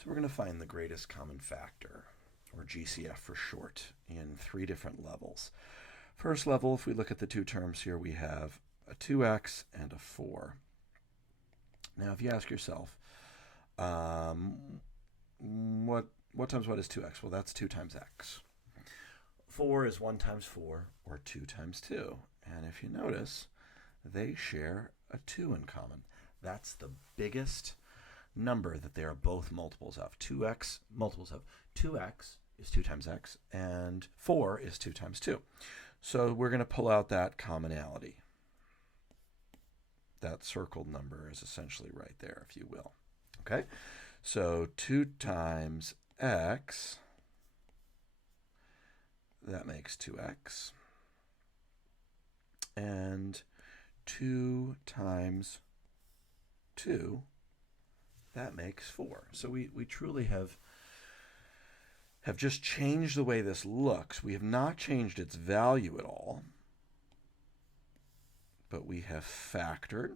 So we're going to find the greatest common factor, or GCF for short, in three different levels. First level, if we look at the two terms here, we have a 2x and a 4. Now, if you ask yourself, what times what is 2x? Well, that's 2 times x. 4 is 1 times 4, or 2 times 2. And if you notice, they share a 2 in common. That's the biggest number that they are both multiples of. 2x, multiples of 2x is 2 times x, and 4 is 2 times 2. So we're going to pull out that commonality. That circled number is essentially right there, if you will. Okay? So 2 times x, that makes 2x. And 2 times 2, that makes 4. So we truly have just changed the way this looks. We have not changed its value at all, but we have factored.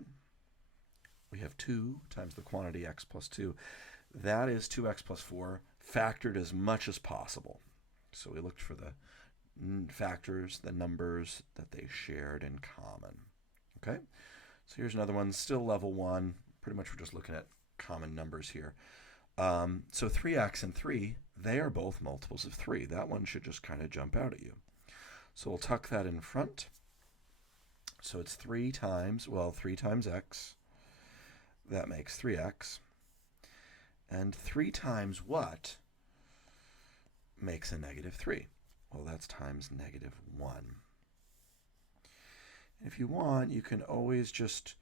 We have 2 times the quantity x plus 2. That is 2x plus 4, factored as much as possible. So we looked for the factors, the numbers that they shared in common. Okay? So here's another one, still level 1. Pretty much we're just looking at common numbers here. So 3x and 3, they are both multiples of 3. That one should just kind of jump out at you. So we'll tuck that in front. So it's 3 times x. That makes 3x. And 3 times what makes a negative 3? Well, that's times negative 1. And if you want, you can always just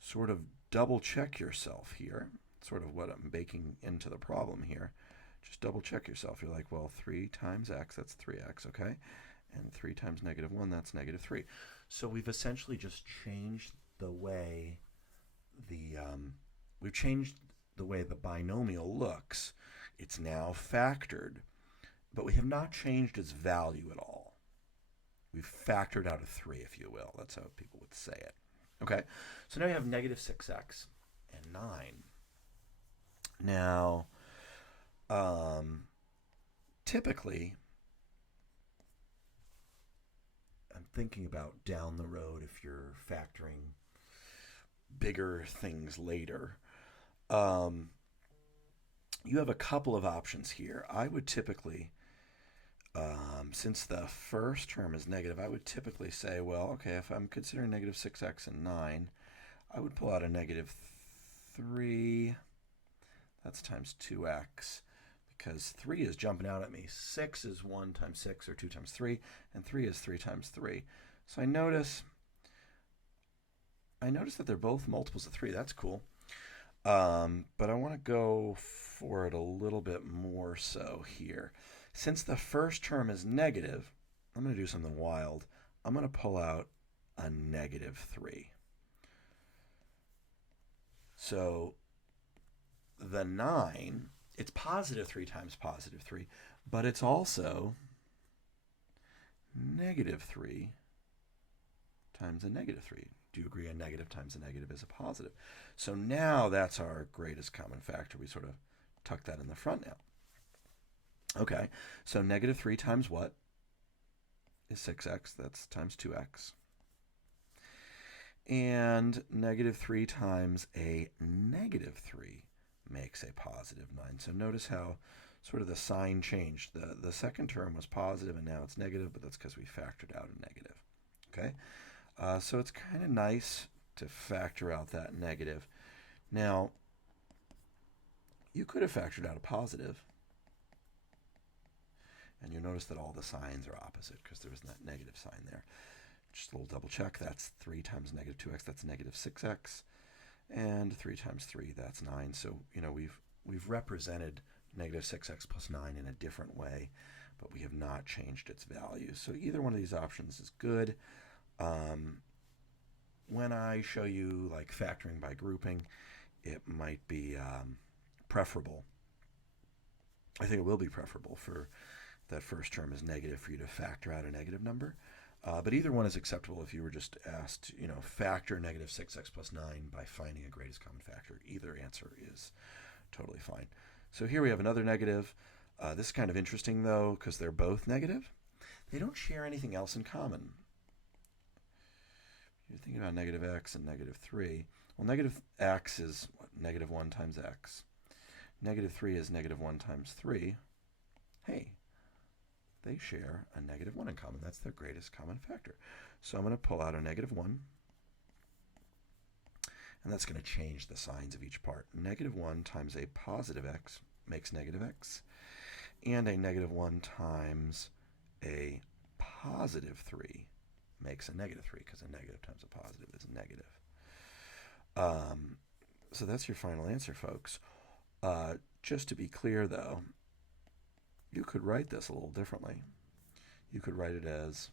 sort of double check yourself here. Sort of what I'm baking into the problem here. Just double check yourself. You're like, well, 3 times x, that's 3x, okay? And 3 times negative 1, that's negative 3. So we've essentially just changed the way we've changed the way the binomial looks. It's now factored, but we have not changed its value at all. We've factored out a 3, if you will. That's how people would say it. Okay, so now you have negative 6x and 9. Now, typically, I'm thinking about down the road if you're factoring bigger things later. You have a couple of options here. I would typically, since the first term is negative, I would typically say, well, okay, if I'm considering negative 6x and 9, I would pull out a negative 3. That's times 2x, because 3 is jumping out at me. 6 is 1 times 6, or 2 times 3, and 3 is 3 times 3. So I notice that they're both multiples of 3. That's cool. But I want to go for it a little bit more so here. Since the first term is negative, I'm going to do something wild. I'm going to pull out a negative 3. So the 9, it's positive 3 times positive 3, but it's also negative 3 times a negative 3. Do you agree a negative times a negative is a positive? So now that's our greatest common factor. We sort of tuck that in the front now. Okay, so negative 3 times what is 6x? That's times 2x. And negative 3 times a negative 3 makes a positive 9. So notice how sort of the sign changed. The second term was positive and now it's negative, but that's because we factored out a negative. Okay, so it's kind of nice to factor out that negative. Now, you could have factored out a positive, and you'll notice that all the signs are opposite because there was that negative sign there. Just a little double check. That's 3 times negative 2x. That's negative 6x. And 3 times 3, that's 9. So, we've represented negative 6x plus 9 in a different way, but we have not changed its value. So either one of these options is good. When I show you like factoring by grouping, it might be preferable. I think it will be preferable for that first term is negative for you to factor out a negative number. But either one is acceptable if you were just asked, factor negative 6x plus 9 by finding a greatest common factor. Either answer is totally fine. So here we have another negative. This is kind of interesting, though, because they're both negative. They don't share anything else in common. You're thinking about negative x and negative 3. Well, negative x is what? Negative 1 times x. Negative 3 is negative 1 times 3. Hey, they share a negative 1 in common. That's their greatest common factor. So I'm going to pull out a negative 1. And that's going to change the signs of each part. Negative 1 times a positive x makes negative x. And a negative 1 times a positive 3 makes a negative 3, because a negative times a positive is negative. So that's your final answer, folks. Just to be clear, though, you could write this a little differently. You could write it as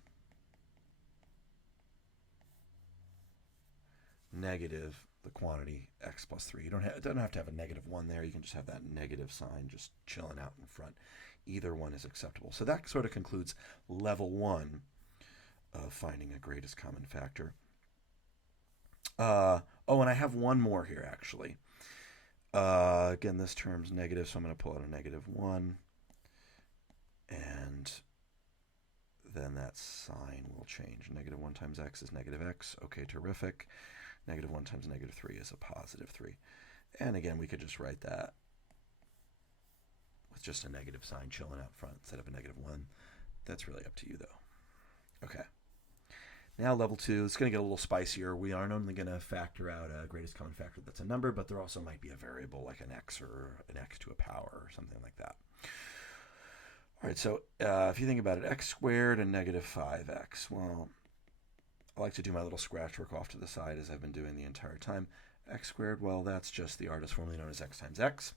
negative the quantity x plus 3. It doesn't have to have a negative 1 there. You can just have that negative sign just chilling out in front. Either one is acceptable. So that sort of concludes level 1 of finding a greatest common factor. Oh, and I have one more here, actually. Again, this term's negative, so I'm going to pull out a negative 1. And then that sign will change. Negative 1 times x is negative x. Okay, terrific. Negative 1 times negative 3 is a positive 3. And again, we could just write that with just a negative sign chilling out front instead of a negative 1. That's really up to you, though. Okay. Now level 2, it's going to get a little spicier. We aren't only going to factor out a greatest common factor that's a number, but there also might be a variable like an x or an x to a power or something like that. All right, so if you think about it, x squared and negative 5x. Well, I like to do my little scratch work off to the side as I've been doing the entire time. X squared, well, that's just the artist formerly known as x times x.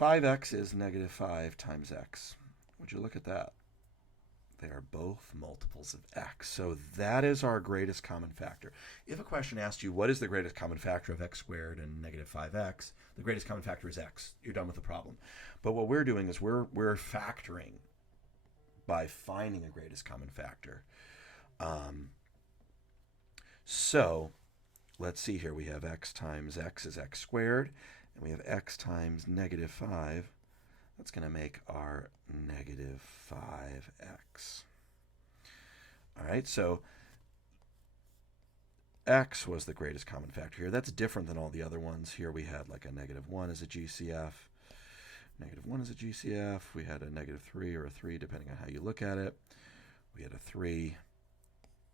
5x is negative 5 times x. Would you look at that? They are both multiples of x. So that is our greatest common factor. If a question asked you, what is the greatest common factor of x squared and negative 5x, the greatest common factor is x. You're done with the problem. But what we're doing is we're factoring by finding a greatest common factor. So let's see here. We have x times x is x squared, and we have x times negative 5. That's going to make our negative 5x. All right, so x was the greatest common factor here. That's different than all the other ones. Here we had like a negative 1 as a GCF. Negative 1 is a GCF. We had a negative 3 or a 3, depending on how you look at it. We had a 3.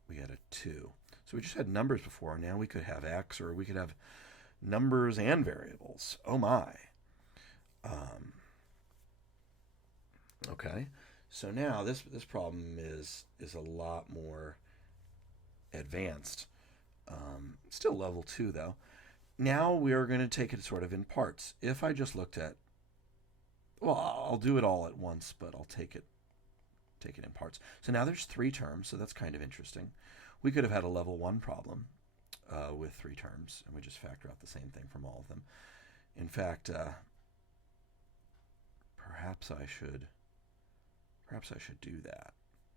We had a 2. So we just had numbers before. Now we could have x, or we could have numbers and variables. Oh my. Okay, so now this problem is a lot more advanced. Still level 2, though. Now we are going to take it sort of in parts. If I just looked at, well, I'll do it all at once, but I'll take it in parts. So now there's 3 terms, so that's kind of interesting. We could have had a level 1 problem with 3 terms, and we just factor out the same thing from all of them. In fact, perhaps I should do that.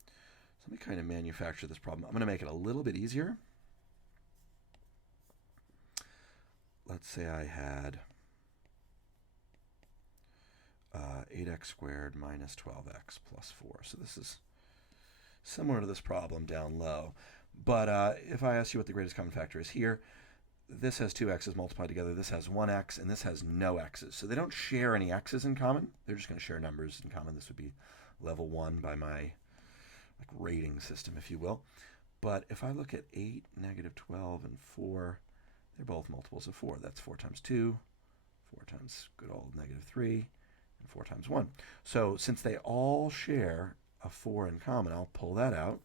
So let me kind of manufacture this problem. I'm going to make it a little bit easier. Let's say I had 8x squared minus 12x plus 4. So this is similar to this problem down low. But if I ask you what the greatest common factor is here, this has 2 x's multiplied together, this has 1 x, and this has no x's. So they don't share any x's in common. They're just going to share numbers in common. This would be level 1 by my rating system, if you will. But if I look at 8, negative 12, and 4, they're both multiples of 4. That's 4 times 2, 4 times good old negative 3, and 4 times 1. So since they all share a 4 in common, I'll pull that out.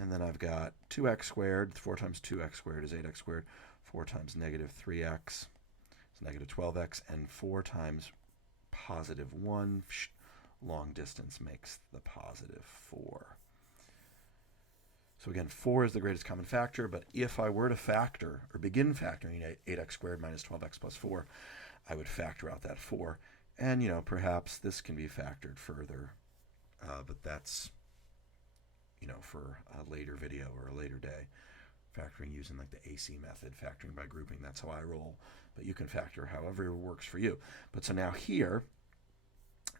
And then I've got 2x squared. 4 times 2x squared is 8x squared. 4 times negative 3x is negative 12x. And 4 times positive 1, long distance makes the positive 4. So again, 4 is the greatest common factor. But if I were to factor, or begin factoring 8x squared minus 12x plus 4, I would factor out that 4. And, perhaps this can be factored further. But that's, for a later video or a later day. Factoring using like the AC method, factoring by grouping, that's how I roll. but you can factor however works for you. But so now here,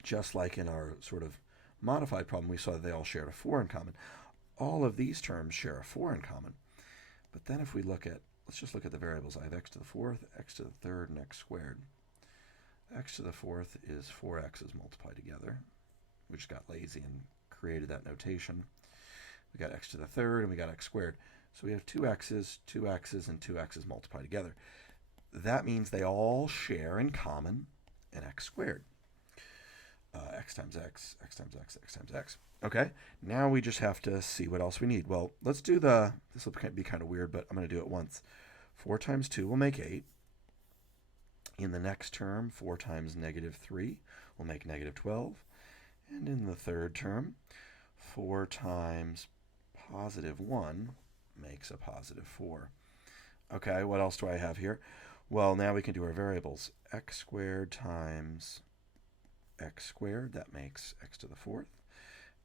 just like in our sort of modified problem, we saw that they all shared a 4 in common. All of these terms share a 4 in common. But then if we look at, let's just look at the variables. I have x to the 4th, x to the 3rd, and x squared. X to the 4th is 4 x's multiplied together. We just got lazy and created that notation. We got x to the 3rd, and we got x squared. So we have 2 x's, and 2 x's multiplied together. That means they all share in common an x squared. X times x, x times x, x times x. Okay, now we just have to see what else we need. Well, let's do this will be kind of weird, but I'm going to do it once. 4 times 2 will make 8. In the next term, 4 times -3 will make -12. And in the third term, 4 times +1 makes a +4. Okay, what else do I have here? Well, now we can do our variables. X squared times x squared, that makes x to the 4th.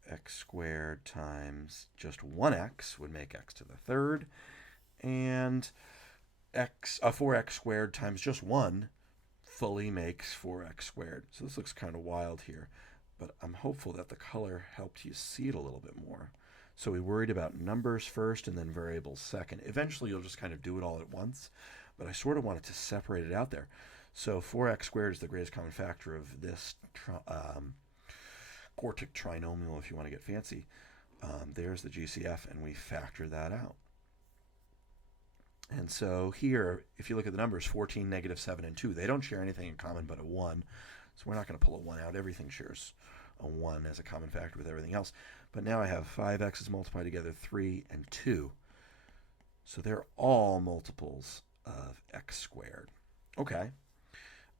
X squared times just 1x would make x to the 3rd. And 4x squared times just 1 fully makes 4x squared. So this looks kind of wild here, but I'm hopeful that the color helped you see it a little bit more. So we worried about numbers first and then variables second. Eventually you'll just kind of do it all at once, but I sort of wanted to separate it out there. So 4x squared is the greatest common factor of this quartic trinomial, if you want to get fancy. There's the GCF, and we factor that out. And so here, if you look at the numbers, 14, -7, and 2, they don't share anything in common but a 1. So we're not going to pull a 1 out. Everything shares a 1 as a common factor with everything else. But now I have 5x's multiplied together, 3 and 2. So they're all multiples of x squared. Okay.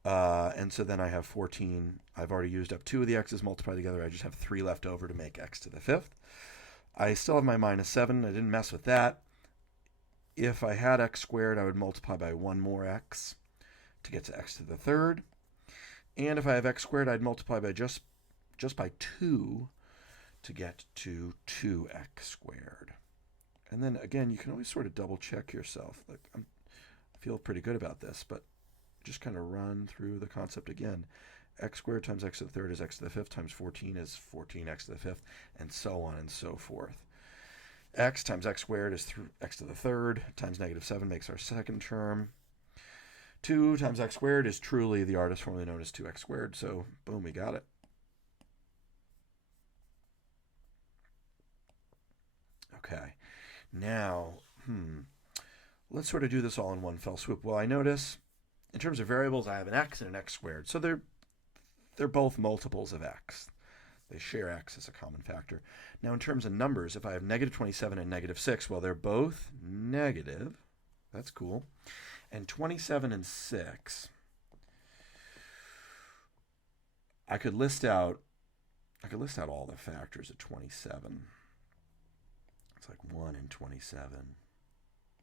And so then I have 14. I've already used up 2 of the x's multiplied together. I just have 3 left over to make x to the 5th. I still have my -7. I didn't mess with that. If I had x squared, I would multiply by 1 more x to get to x to the 3rd. And if I have x squared, I'd multiply by just by 2 to get to 2x squared. And then again, you can always sort of double check yourself. Like, I feel pretty good about this, but just kind of run through the concept again. X squared times x to the 3rd is x to the 5th times 14 is 14x to the 5th, and so on and so forth. X times x squared is x to the 3rd times -7 makes our second term. 2 times x squared is truly the artist formerly known as 2x squared, so boom, we got it. Okay, now, let's sort of do this all in one fell swoop. Well, I notice in terms of variables, I have an x and an x squared, so they're both multiples of x. They share x as a common factor. Now, in terms of numbers, if I have -27 and -6, well, they're both negative. That's cool. And 27 and 6, I could list out all the factors of 27. It's like 1 and 27,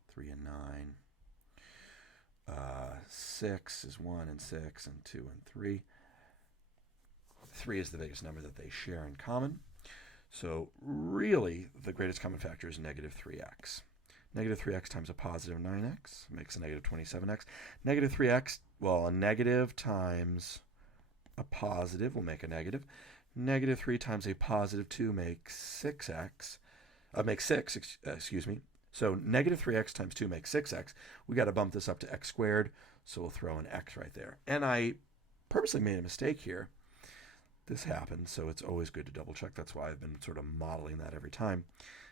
3 and 9. 6 is 1 and 6, and 2 and 3. 3 is the biggest number that they share in common. So really, the greatest common factor is -3x. -3x times a +9x makes a -27x. -3x, well, a negative times a positive will make a negative. -3 times a +2 makes 6x. Makes 6, excuse me. So -3x times 2 makes 6x. We got to bump this up to x squared, so we'll throw an x right there. And I purposely made a mistake here. This happens, so it's always good to double check. That's why I've been sort of modeling that every time.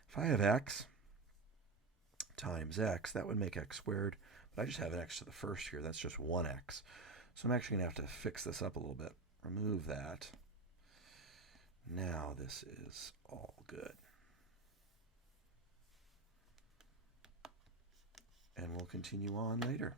If I have x times x, that would make x squared, but I just have an x to the 1st here. That's just 1x. So I'm actually going to have to fix this up a little bit. Remove that. Now this is all good. And we'll continue on later.